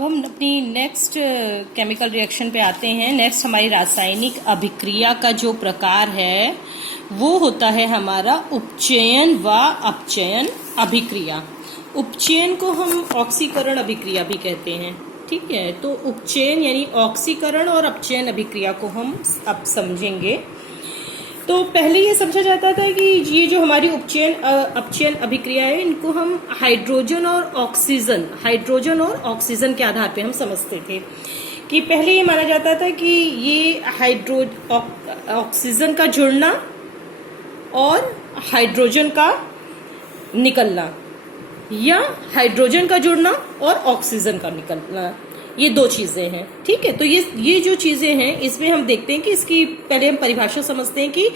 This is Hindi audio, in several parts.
अब हम अपनी नेक्स्ट केमिकल रिएक्शन पे आते हैं। नेक्स्ट हमारी रासायनिक अभिक्रिया का जो प्रकार है वो होता है हमारा उपचयन व अपचयन अभिक्रिया। उपचयन को हम ऑक्सीकरण अभिक्रिया भी कहते हैं, ठीक है। तो उपचयन यानी ऑक्सीकरण और अपचयन अभिक्रिया को हम अब समझेंगे। तो पहले ये समझा जाता था कि ये जो हमारी उपचयन अपचयन अभिक्रिया है इनको हम हाइड्रोजन और ऑक्सीजन के आधार पे हम समझते थे। कि पहले ये माना जाता था कि ये ऑक्सीजन का जुड़ना और हाइड्रोजन का निकलना, या हाइड्रोजन का जुड़ना और ऑक्सीजन का निकलना, ये दो चीजें हैं, ठीक है। तो ये जो चीजें हैं इसमें हम देखते हैं कि इसकी पहले हम परिभाषा समझते हैं कि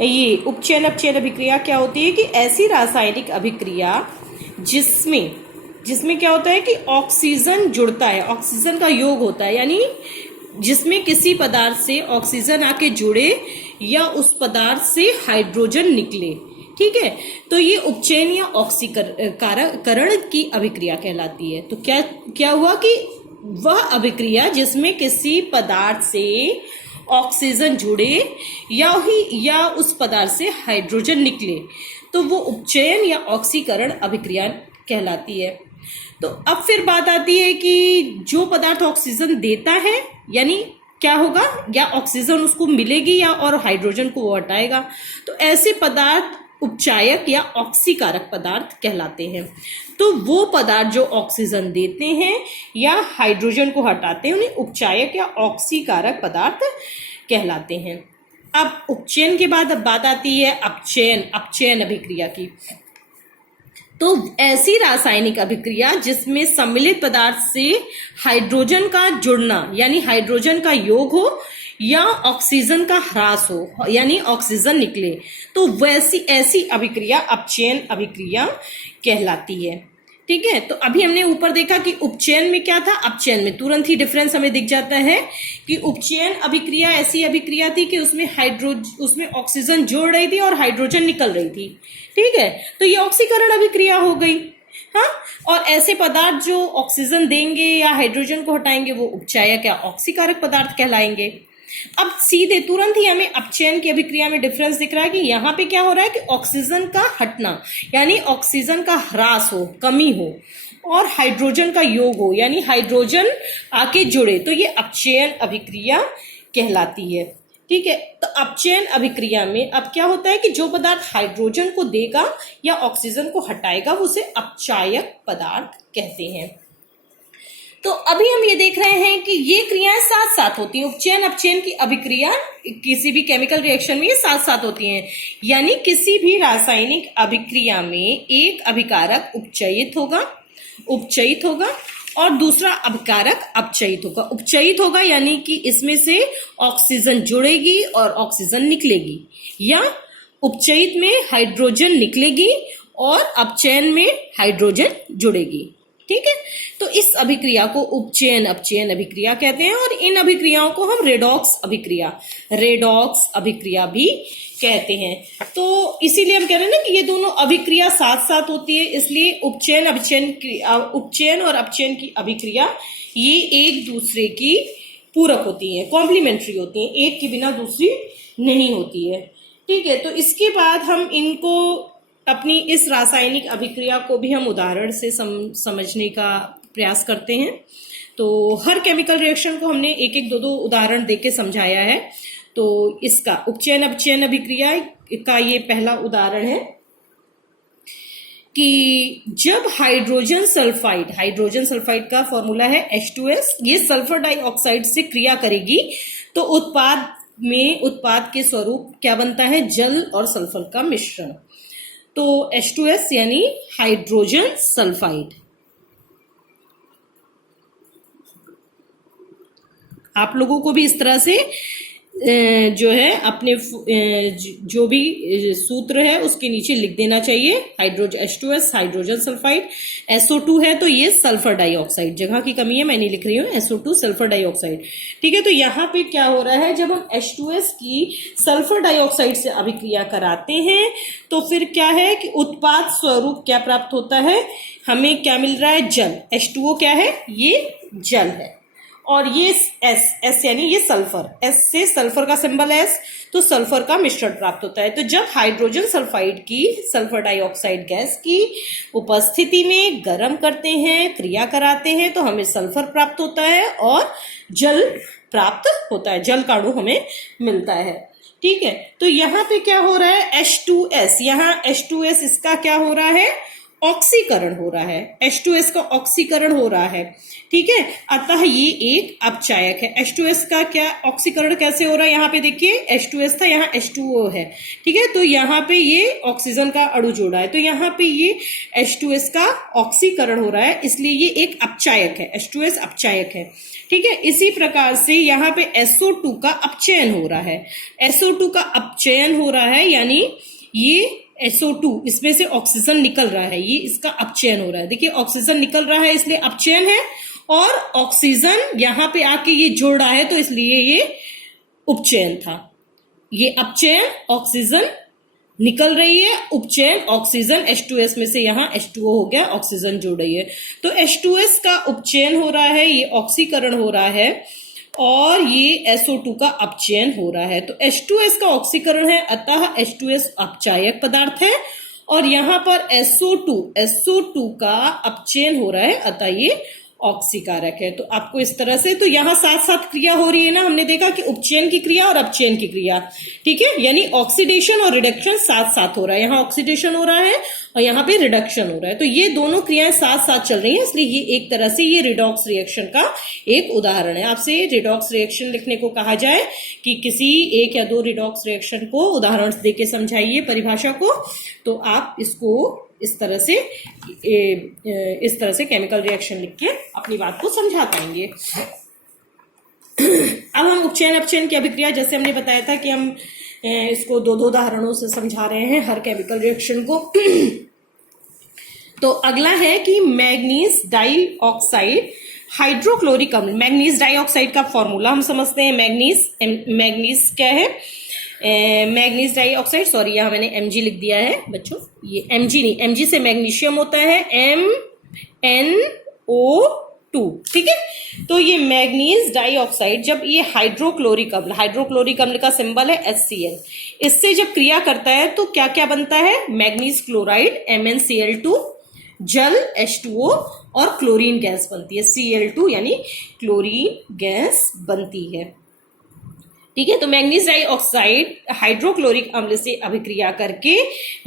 ये उपचयन अपचयन अभिक्रिया क्या होती है। कि ऐसी रासायनिक अभिक्रिया जिसमें क्या होता है कि ऑक्सीजन जुड़ता है, ऑक्सीजन का योग होता है, यानी जिसमें किसी पदार्थ से ऑक्सीजन आके जुड़े या उस पदार्थ से हाइड्रोजन निकले, ठीक है। तो ये उपचयन या ऑक्सीकरण की अभिक्रिया कहलाती है। तो क्या हुआ कि वह अभिक्रिया जिसमें किसी पदार्थ से ऑक्सीजन जुड़े या उस पदार्थ से हाइड्रोजन निकले, तो वो उपचयन या ऑक्सीकरण अभिक्रिया कहलाती है। तो अब फिर बात आती है कि जो पदार्थ ऑक्सीजन देता है, यानी क्या होगा, या ऑक्सीजन उसको मिलेगी या और हाइड्रोजन को वो हटाएगा, तो ऐसे पदार्थ उपचायक या ऑक्सीकारक पदार्थ कहलाते हैं। तो वो पदार्थ जो ऑक्सीजन देते हैं या हाइड्रोजन को हटाते हैं उन्हें उपचायक या ऑक्सीकारक पदार्थ कहलाते हैं। अब उपचयन के बाद अब बात आती है अपचयन अभिक्रिया की। तो ऐसी रासायनिक अभिक्रिया जिसमें सम्मिलित पदार्थ से हाइड्रोजन का जुड़ना यानी हाइड्रोजन का योग हो या ऑक्सीजन का ह्रास हो यानी ऑक्सीजन निकले, तो वैसी ऐसी अभिक्रिया अपचयन अभिक्रिया कहलाती है, ठीक है। तो अभी हमने ऊपर देखा कि उपचयन में क्या था, अपचयन में तुरंत ही डिफरेंस हमें दिख जाता है कि उपचयन अभिक्रिया ऐसी अभिक्रिया थी कि उसमें ऑक्सीजन जोड़ रही थी और हाइड्रोजन निकल रही थी, ठीक है। तो ये ऑक्सीकरण अभिक्रिया हो गई, हाँ। और ऐसे पदार्थ जो ऑक्सीजन देंगे या हाइड्रोजन को हटाएंगे वो उपचायक या ऑक्सीकारक पदार्थ कहलाएंगे। अब सीधे तुरंत ही हमें अपचयन की अभिक्रिया में डिफरेंस दिख रहा है कि यहाँ पे क्या हो रहा है कि ऑक्सीजन का हटना यानी ऑक्सीजन का ह्रास हो, कमी हो, और हाइड्रोजन का योग हो यानी हाइड्रोजन आके जुड़े, तो ये अपचयन अभिक्रिया कहलाती है, ठीक है। तो अपचयन अभिक्रिया में अब क्या होता है कि जो पदार्थ हाइड्रोजन को देगा या ऑक्सीजन को हटाएगा उसे अपचायक पदार्थ कहते हैं। तो अभी हम ये देख रहे हैं कि ये क्रियाएं साथ साथ होती हैं। उपचयन अपचयन की अभिक्रिया किसी भी केमिकल रिएक्शन में ये साथ साथ होती हैं, यानी किसी भी रासायनिक अभिक्रिया में एक अभिकारक उपचयित होगा और दूसरा अभिकारक अपचयित होगा। उपचयित होगा यानी कि इसमें से ऑक्सीजन जुड़ेगी और ऑक्सीजन निकलेगी, या उपचयित में हाइड्रोजन निकलेगी और अपचयन में हाइड्रोजन जुड़ेगी, ठीक है। तो इस अभिक्रिया को उपचयन अपचयन अभिक्रिया कहते हैं और इन अभिक्रियाओं को हम रेडॉक्स अभिक्रिया भी कहते हैं। तो इसीलिए हम कह रहे हैं ना कि ये दोनों अभिक्रिया साथ साथ होती है, इसलिए उपचयन और अपचयन की अभिक्रिया ये एक दूसरे की पूरक होती है, कॉम्प्लीमेंट्री होती है, एक के बिना दूसरी नहीं होती है, ठीक है। तो इसके बाद हम इनको अपनी इस रासायनिक अभिक्रिया को भी हम उदाहरण से समझने का प्रयास करते हैं। तो हर केमिकल रिएक्शन को हमने एक एक दो उदाहरण देके समझाया है। तो इसका उपचयन अपचयन अभिक्रिया का ये पहला उदाहरण है कि जब हाइड्रोजन सल्फाइड का फॉर्मूला है H2S, ये सल्फर डाइऑक्साइड से क्रिया करेगी तो उत्पाद के स्वरूप क्या बनता है, जल और सल्फर का मिश्रण। तो H2S यानी हाइड्रोजन सल्फाइड। आप लोगों को भी इस तरह से जो है अपने जो भी सूत्र है उसके नीचे लिख देना चाहिए। Hydrogen H2S hydrogen sulphide, SO2 है तो ये सल्फर डाइऑक्साइड, जगह की कमी है मैं नहीं लिख रही हूँ, SO2 सल्फर डाइऑक्साइड। ठीक है, तो यहाँ पे क्या हो रहा है, जब हम H2S की सल्फर डाइऑक्साइड से अभिक्रिया कराते हैं तो फिर क्या है कि उत्पाद स्वरूप क्या प्राप्त होता है, हमें क्या मिल रहा है, जल। H2O क्या है, ये जल है। और ये S यानी ये सल्फर, S से सल्फर का सिंबल S, तो सल्फर का मिश्रण प्राप्त होता है। तो जब हाइड्रोजन सल्फाइड की सल्फर डाइऑक्साइड गैस की उपस्थिति में गर्म करते हैं, क्रिया कराते हैं, तो हमें सल्फर प्राप्त होता है और जल प्राप्त होता है, जल का अणु हमें मिलता है। ठीक है, तो यहाँ पे क्या हो रहा है, H2S, यहाँ H2S इसका क्या हो रहा है, ऑक्सीकरण हो रहा है, H2S का ऑक्सीकरण हो रहा है। ठीक है, अतः ये एक अपचायक है। H2S का क्या ऑक्सीकरण कैसे हो रहा है, यहाँ पे देखिए H2S था, यहाँ H2O है। ठीक है, तो यहाँ पे ये ऑक्सीजन का अणु जोड़ा है, तो यहाँ पे ये H2S का ऑक्सीकरण हो रहा है, इसलिए ये एक अपचायक है, H2S अपचायक है। ठीक है, इसी प्रकार से यहाँ पे SO2 का अपचयन हो रहा है, SO2 का अपचयन हो रहा है, यानी ये SO2 इसमें से ऑक्सीजन निकल रहा है, ये इसका अपचयन हो रहा है। देखिए ऑक्सीजन निकल रहा है इसलिए अपचयन है, और ऑक्सीजन यहाँ पे आके ये जुड़ रहा है तो इसलिए ये उपचयन था। ये अपचयन, ऑक्सीजन निकल रही है, उपचयन ऑक्सीजन H2S में से यहाँ H2O हो गया, ऑक्सीजन जुड़ रही है। तो H2S का उपचयन हो रहा है, ये ऑक्सीकरण हो रहा है, और ये SO2 का अपचयन हो रहा है। तो H2S का ऑक्सीकरण है, अतः H2S अपचायक पदार्थ है, और यहाँ पर SO2 का अपचयन हो रहा है, अतः ये ऑक्सीकारक है। तो आपको इस तरह से, तो यहाँ साथ साथ क्रिया हो रही है ना, हमने देखा कि उपचयन की क्रिया और अपचयन की क्रिया। ठीक है, यानी ऑक्सीडेशन और रिडक्शन साथ साथ हो रहा है, यहाँ ऑक्सीडेशन हो रहा है और यहाँ पे रिडक्शन हो रहा है, तो ये दोनों क्रियाएं साथ साथ चल रही हैं, इसलिए ये एक तरह से ये रिडॉक्स रिएक्शन का एक उदाहरण है। आपसे रिडॉक्स रिएक्शन लिखने को कहा जाए कि किसी एक या दो रिडॉक्स रिएक्शन को उदाहरण देके समझाइए परिभाषा को, तो आप इसको इस तरह से केमिकल रिएक्शन लिख के अपनी बात को समझा पाएंगे। अब हम उपचयन अपचयन की अभिक्रिया, जैसे हमने बताया था कि हम इसको दो उदाहरणों से समझा रहे हैं हर केमिकल रिएक्शन को। तो अगला है कि मैग्नीज डाइऑक्साइड हाइड्रोक्लोरिक अम्ल। मैग्नीज डाइऑक्साइड का फॉर्मूला हम समझते हैं। मैग्नीज क्या है, मैग्नीज डाइऑक्साइड, सॉरी यहाँ मैंने Mg लिख दिया है बच्चों, ये Mg नहीं, Mg से मैग्नीशियम होता है, MnO2। ठीक है, तो ये मैग्नीज डाइऑक्साइड जब ये हाइड्रोक्लोरिक अम्ल का सिंबल है HCl, इससे जब क्रिया करता है तो क्या क्या बनता है, मैग्नीज क्लोराइड MnCl2, जल H2O, और क्लोरीन गैस बनती है Cl2, यानी क्लोरीन गैस बनती है। ठीक है, तो मैग्नीज डाइऑक्साइड हाइड्रोक्लोरिक अम्ल से अभिक्रिया करके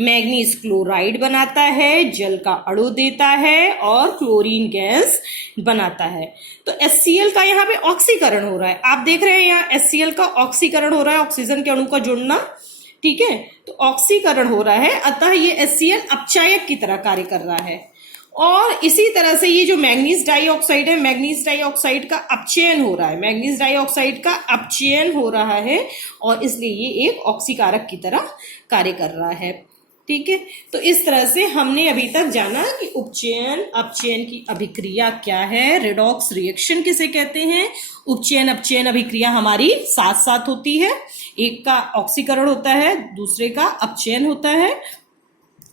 मैग्नीज क्लोराइड बनाता है, जल का अणु देता है और क्लोरीन गैस बनाता है। तो HCl का यहाँ पे ऑक्सीकरण हो रहा है, आप देख रहे हैं यहाँ HCl का ऑक्सीकरण हो रहा है, ऑक्सीजन के अणु का जुड़ना। ठीक है, तो ऑक्सीकरण हो रहा है, अतः ये HCl अपचायक की तरह कार्य कर रहा है। और इसी तरह से ये जो मैग्नीज डाइऑक्साइड है, मैग्नीज डाइऑक्साइड का अपचयन हो रहा है, मैग्नीज डाइऑक्साइड का अपचयन हो रहा है, और इसलिए ये एक ऑक्सीकारक की तरह कार्य कर रहा है। ठीक है, तो इस तरह से हमने अभी तक जाना कि उपचयन अपचयन की अभिक्रिया क्या है, रिडॉक्स रिएक्शन किसे कहते हैं। उपचयन अपचयन अभिक्रिया हमारी साथ साथ होती है, एक का ऑक्सीकरण होता है, दूसरे का अपचयन होता है।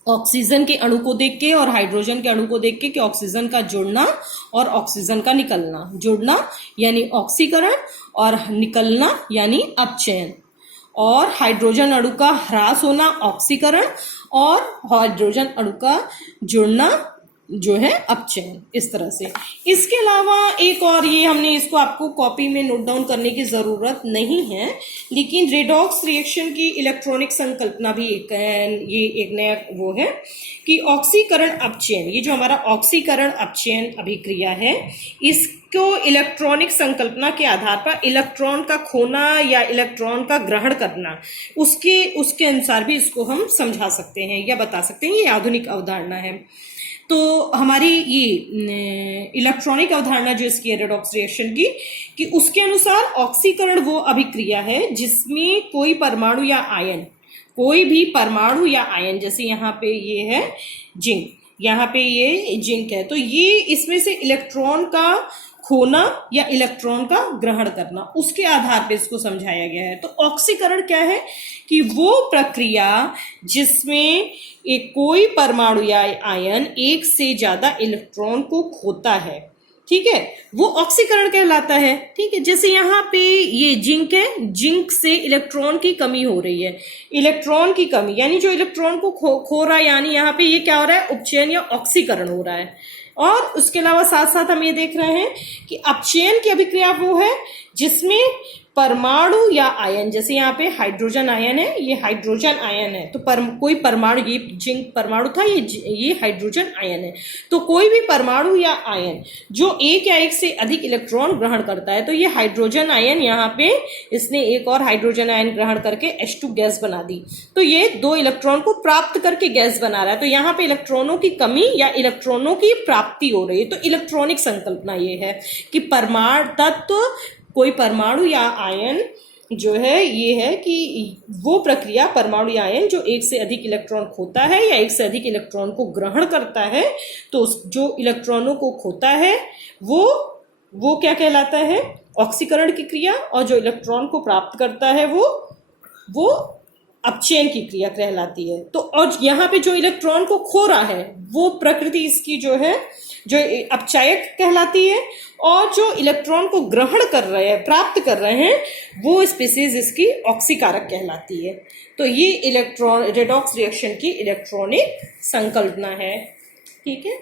ऑक्सीजन के अणु को देख के और हाइड्रोजन के अणु को देख के कि ऑक्सीजन का जुड़ना और ऑक्सीजन का निकलना, जुड़ना यानी ऑक्सीकरण और निकलना यानी अपचयन, और हाइड्रोजन अणु का ह्रास होना ऑक्सीकरण, और हाइड्रोजन अणु का जुड़ना जो है अपचयन। इस तरह से इसके अलावा एक और, ये हमने इसको आपको कॉपी में नोट डाउन करने की जरूरत नहीं है, लेकिन रेडॉक्स रिएक्शन की इलेक्ट्रॉनिक संकल्पना भी एक नया वो है कि ऑक्सीकरण अपचयन, ये जो हमारा ऑक्सीकरण अपचयन अभिक्रिया है, इसको इलेक्ट्रॉनिक संकल्पना के आधार पर इलेक्ट्रॉन का खोना या इलेक्ट्रॉन का ग्रहण करना, उसके अनुसार भी इसको हम समझा सकते हैं या बता सकते हैं, ये आधुनिक अवधारणा है। तो हमारी ये इलेक्ट्रॉनिक अवधारणा जो इसकी है रेडॉक्स रिएक्शन की, कि उसके अनुसार ऑक्सीकरण वो अभिक्रिया है जिसमें कोई परमाणु या आयन, कोई भी परमाणु या आयन, जैसे यहाँ पे ये है जिंक, यहाँ पे ये जिंक है, तो ये इसमें से इलेक्ट्रॉन का खोना या इलेक्ट्रॉन का ग्रहण करना, उसके आधार पे इसको समझाया गया है। तो ऑक्सीकरण क्या है कि वो प्रक्रिया जिसमें एक कोई परमाणु या आयन एक से ज्यादा इलेक्ट्रॉन को खोता है, ठीक है, वो ऑक्सीकरण कहलाता है। ठीक है, जैसे यहाँ पे ये जिंक है, जिंक से इलेक्ट्रॉन की कमी हो रही है, इलेक्ट्रॉन की कमी यानी जो इलेक्ट्रॉन को खो रहा है, यानी यहाँ पे ये क्या हो रहा है, उपचयन या ऑक्सीकरण हो रहा है। और उसके अलावा साथ साथ हम ये देख रहे हैं कि अपचयन की अभिक्रिया वो है जिसमें परमाणु या आयन, जैसे यहाँ पे हाइड्रोजन आयन है, ये हाइड्रोजन आयन है, तो कोई परमाणु, ये जिंक परमाणु था, ये हाइड्रोजन आयन है, तो कोई भी परमाणु या आयन जो एक या एक से अधिक इलेक्ट्रॉन ग्रहण करता है, तो ये हाइड्रोजन आयन यहाँ पे इसने एक और हाइड्रोजन आयन ग्रहण करके H2 गैस बना दी, तो ये 2 इलेक्ट्रॉन को प्राप्त करके गैस बना रहा है। तो यहाँ पे इलेक्ट्रॉनों की कमी या इलेक्ट्रॉनों की प्राप्ति हो रही है। तो इलेक्ट्रॉनिक संकल्पना ये है कि परमाणु तत्व, कोई परमाणु या आयन जो है, ये है कि वो प्रक्रिया परमाणु या आयन जो एक से अधिक इलेक्ट्रॉन खोता है या एक से अधिक इलेक्ट्रॉन को ग्रहण करता है, तो जो इलेक्ट्रॉनों को खोता है वो क्या कहलाता है, ऑक्सीकरण की क्रिया, और जो इलेक्ट्रॉन को प्राप्त करता है वो अपचयन की क्रिया कहलाती है। तो और यहाँ पे जो इलेक्ट्रॉन को खो रहा है वो प्रकृति इसकी जो है, जो अपचायक कहलाती है, और जो इलेक्ट्रॉन को ग्रहण कर रहे हैं, प्राप्त कर रहे हैं, वो स्पीसीज इसकी ऑक्सीकारक कहलाती है। तो ये इलेक्ट्रॉन रेडॉक्स रिएक्शन की इलेक्ट्रॉनिक संकल्पना है। ठीक है।